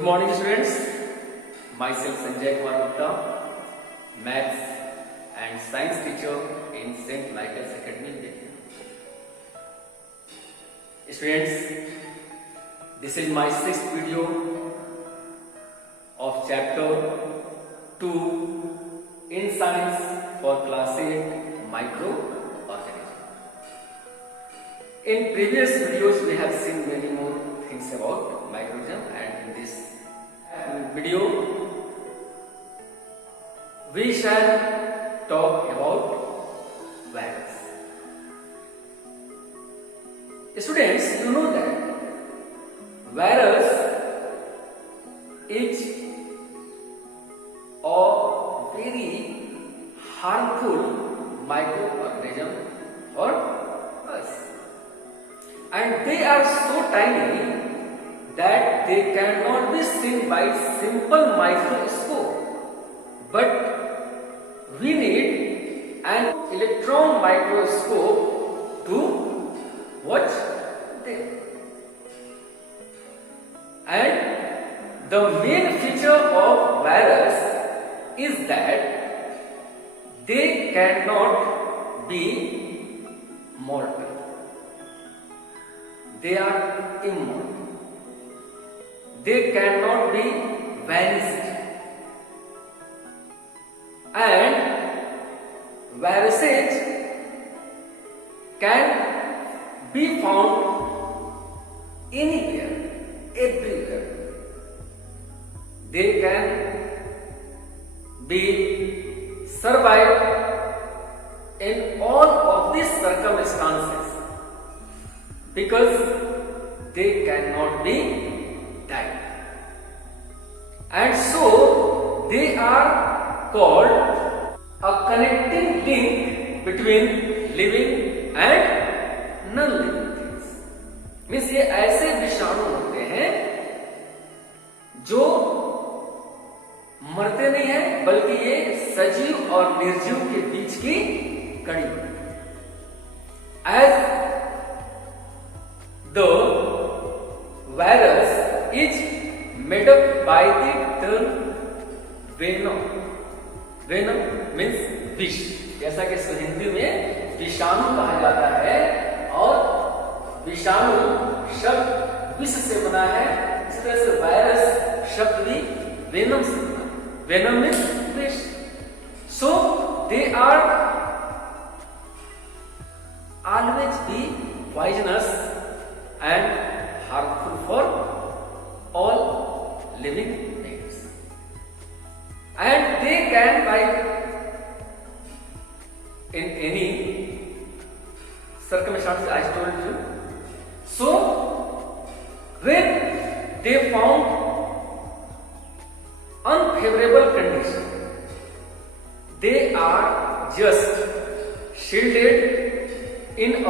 Good morning students, myself Sanjay Kumar Gupta, Maths and Science teacher in St. Michael's Academy. Students, this is my 6th video of chapter 2 in Science for class 8 Microorganism. In previous videos we have seen many more things about microorganism, and in this video we shall talk about virus. Students, you know that virus is a very harmful microorganism for us, and they are so tiny that they cannot be seen by simple microscope, but we need an electron microscope to watch them. And the main feature of virus is that they cannot be mortal. They are immortal. They cannot be vanished, and viruses can be found anywhere, everywhere. They can be survived in all of these circumstances because they cannot be died. And so they are called a connecting link between living and non-living things. Means ये ऐसे विषाणु होते हैं जो मरते नहीं हैं, बल्कि ये सजीव और निर्जीव के बीच की कड़ी होती है. As the virus is made up by the term venom. Venom means विष, जैसा कि इसको हिंदी में विषाणु कहा जाता है, और विषाणु शब्द विष से बना है. इस तरह से वायरस शब्द भी वेनम से बना. वेनम मीन्स विष. So they are always be poisonous and harmful for all living beings, and they can bite in any circumstances I told you. So when they found unfavorable condition, they are just shielded in a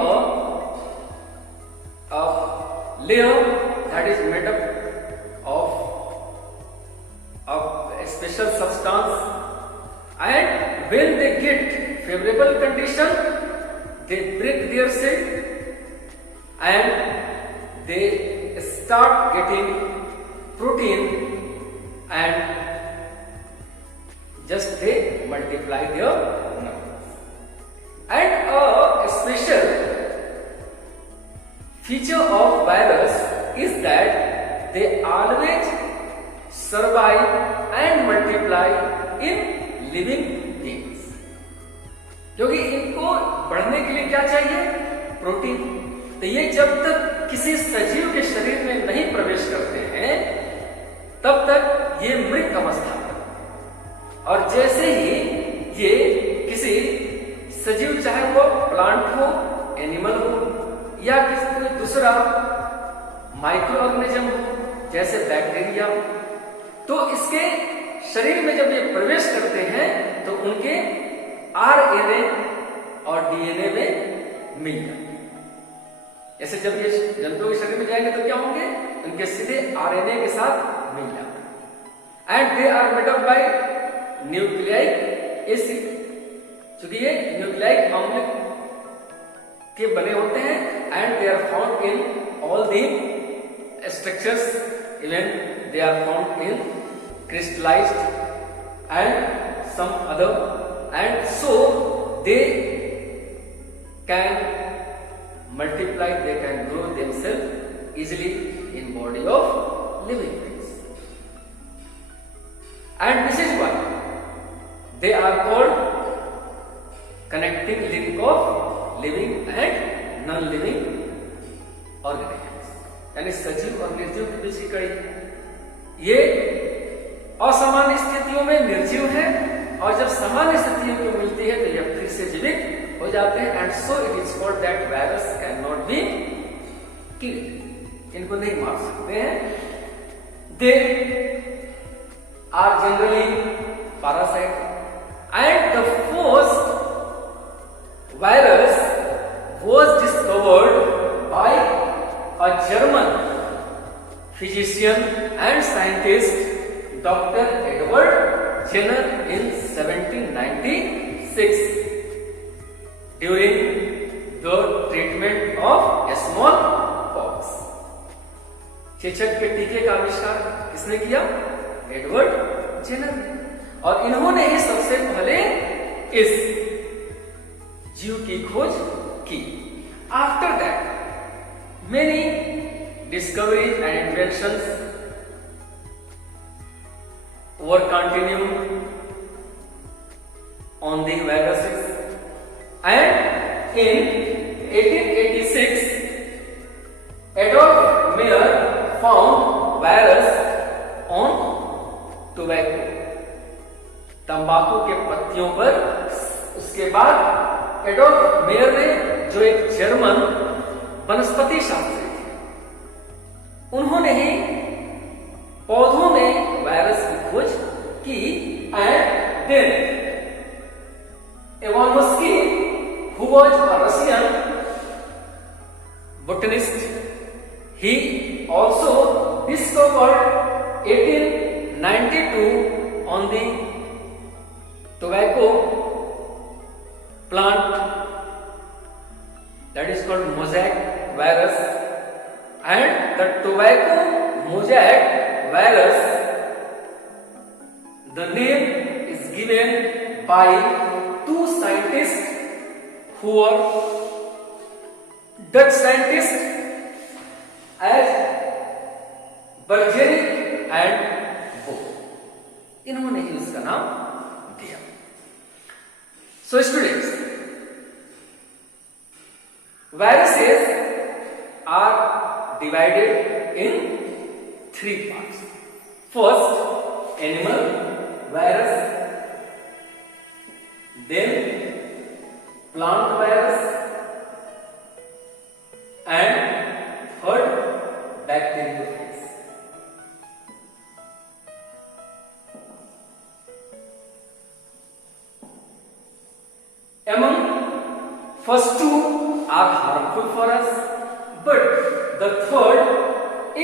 layer that is made up of a special substance, and when they get favorable condition, they break their cell and they start getting protein, and just they multiply their numbers. And a special feature of virus is that they always survive and multiply in living beings. क्योंकि इनको बढ़ने के लिए क्या चाहिए? Protein. तो ये जब तक किसी सजीव के शरीर में नहीं प्रवेश करते हैं तब तक ये मृत अवस्था में, और जैसे ही ये किसी सजीव, चाहे वो प्लांट हो, एनिमल हो, या किसी कोई दूसरा माइक्रो ऑर्गेनिज्म हो जैसे बैक्टीरिया हो, तो इसके शरीर में जब ये प्रवेश करते हैं तो उनके आरएनए और डीएनए में मिल जाते हैं. जैसे जब ये जंतुओं के शरीर में जाएंगे तो क्या होंगे? उनके सीधे आरएनए के साथ मिल जाते हैं. And they are made up by nucleic acid. चूंकि ये न्यूक्लियाइक अम्ल के बने होते हैं, and they are found in all the structures, even they are found in crystallized and some other, and so they can multiply, they can grow themselves easily in body of living beings. And this is why they are called connecting link of living and non-living organisms, यानी सजीव और निर्जीव के बीच की कड़ी। ये असामान्य स्थितियों में निर्जीव है और जब सामान्य स्थितियों को मिलती है तो यह फिर से जीवित हो जाते हैं। And so it is called that virus can not be killed, इनको नहीं मार सकते हैं। They are generally parasite, and the first virus was discovered by a German physician and scientist Dr. Edward Jenner in 1796 during the treatment of smallpox। चेचक के टीके का आविष्कार किसने किया? एडवर्ड जेनर ने। और इन्होंने ही सबसे पहले इस जीव की खोज की। After that many discoveries and inventions were continued on the viruses, and in 1886 Adolf mayor found virus on tobacco, तंबाकू के पत्तियों पर। उसके बाद एडोल्फ मेयर ने, जो एक जर्मन वनस्पति शास्त्री थे, उन्होंने ही पौधों में वायरस की खोज की। And then Ivanovsky, who was a Russian botanist, he also discovered 1892 on the tobacco plant, that is called mosaic virus, and the tobacco mosaic virus, the name is given by two scientists who are Dutch scientists as Bergeric and Bohr, इन्होंने ही उसका नाम दिया। So students, viruses are divided in three parts. First, animal virus, then plant virus, and third, bacteriophage. Among first two are harmful for us, but the third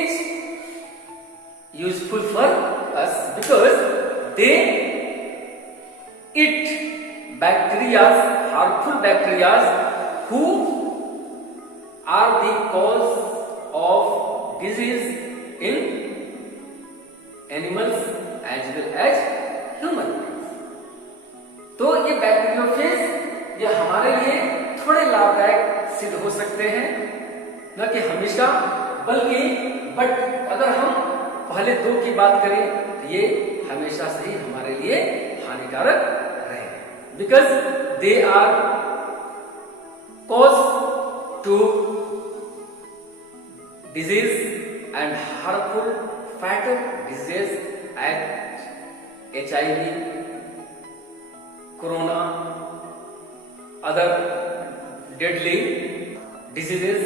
is useful for us because they eat bacteria, harmful bacteria, who are the cause of disease in animals as well as human beings। तो ये bacteriophage ये हमारे लिए थोड़े लाभदायक सिद्ध हो सकते हैं, न कि हमेशा, बल्कि बट अगर हम पहले दो की बात करें तो ये हमेशा से ही हमारे लिए हानिकारक रहे, because they are cause to disease and harmful fatal disease as HIV, corona, other deadly diseases,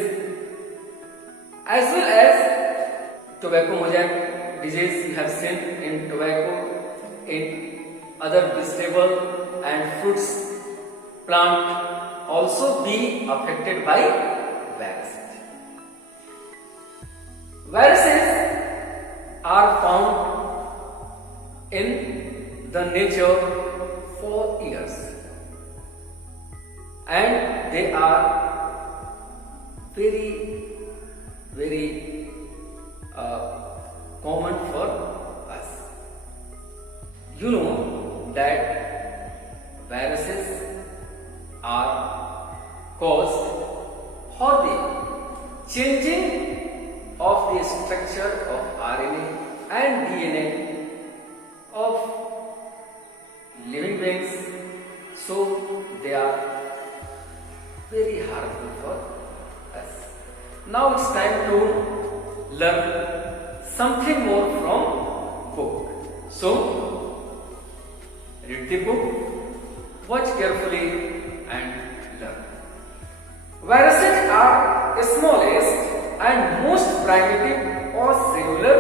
as well as tobacco mosaic disease you have seen in tobacco, in other vegetable and fruits plant also be affected by viruses. Viruses are found in the nature for years, and they are very common for us. You know that viruses are caused or the changing of the structure of RNA and DNA of living beings, so they are very harmful for us. Now it's time to learn something more from book. So read the book, watch carefully and learn. Viruses are the smallest and most primitive or cellular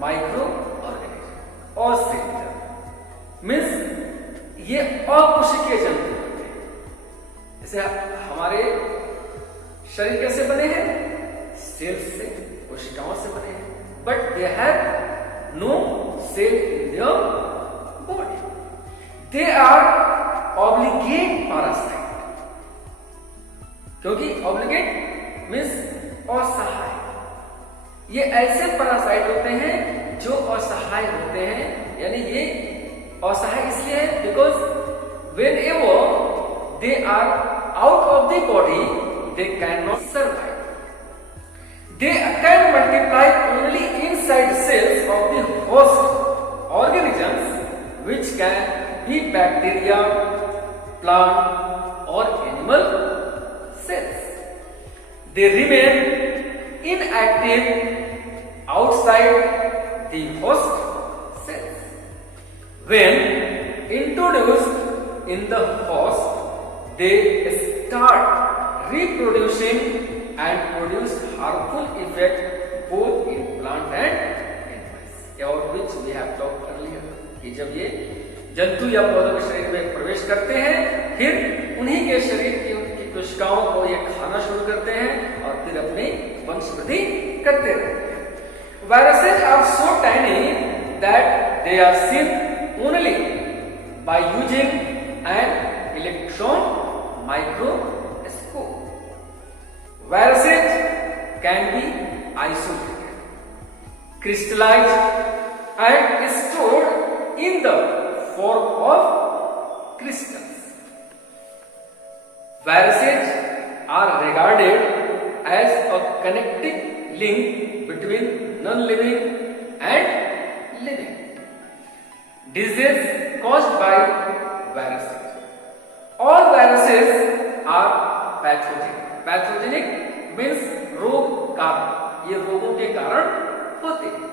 microorganism or cellular means ये अकोशिकीय जंतु होते हैं. जैसे हमारे शरीर कैसे बने हैं? सेल्स से, कोशिकाओं से बने हैं. But they have no cell in their body. They are obligate parasite. क्योंकि ऑब्लिगेट मीन्स असहाय. ये ऐसे पैरासाइट होते हैं जो असहाय होते हैं. यानी ये असहाय इसलिए है because whenever they are out of the body they can not survive. They can multiply only inside cells of the host organisms, which can be bacteria, plant or animal cells. They remain inactive outside the host cells. When introduced in the host, they start reproducing and produce harmful effect both in plant and animals, about which we have talked earlier. कि जब ये जंतु या पौधों के शरीर में प्रवेश करते हैं, फिर उन्हीं के शरीर की उनकी कोशिकाओं को ये खाना शुरू करते हैं और फिर अपनी वंशवृद्धि करते रहते हैं. Viruses are so tiny that they are seen only by using an electron microscope. Viruses can be isolated, crystallized and stored in the form of crystals. Viruses are regarded as a connecting link between non-living and living. Diseases caused by viruses. All viruses are pathogenic. Pathogenic means रोग कारण. ये रोगों के कारण होते हैं.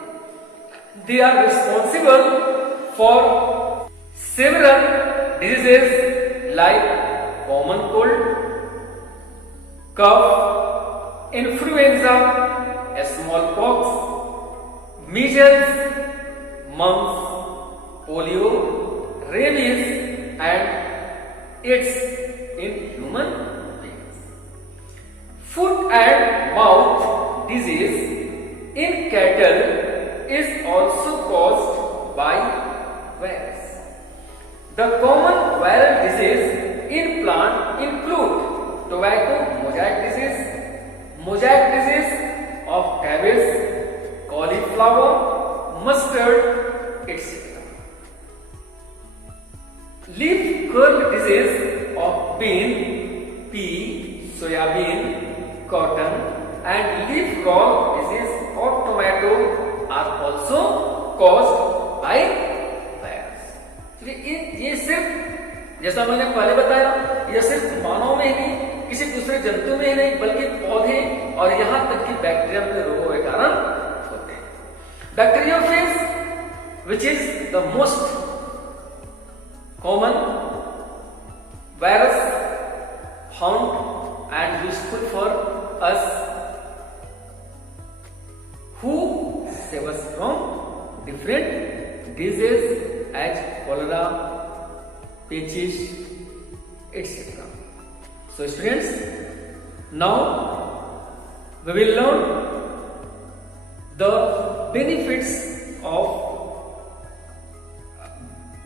They are responsible for several diseases like common cold, cough, influenza, small pox, measles, mumps, polio, rabies and AIDS in human. Foot and mouth disease in cattle is also caused by virus. The common viral disease in plant include tobacco mosaic disease of cabbage, cauliflower, mustard, etc. Leaf curl disease of bean, pea, soyabean, cotton and leaf rot disease of tomato are also caused by virus. ये सिर्फ जैसा मैंने पहले बताया, ये सिर्फ मानव में ही नहीं, किसी दूसरे जंतु में ही नहीं, बल्कि पौधे और यहां तक कि बैक्टीरिया में रोगों के कारण होते हैं. Bacteriophage which is the most common virus found and useful for us, who save us from different diseases as cholera, peaches, etc. So students, now we will learn the benefits of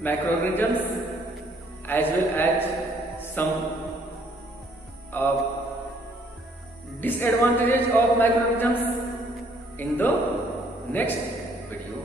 microorganisms as well as some disadvantages of microorganisms in the next video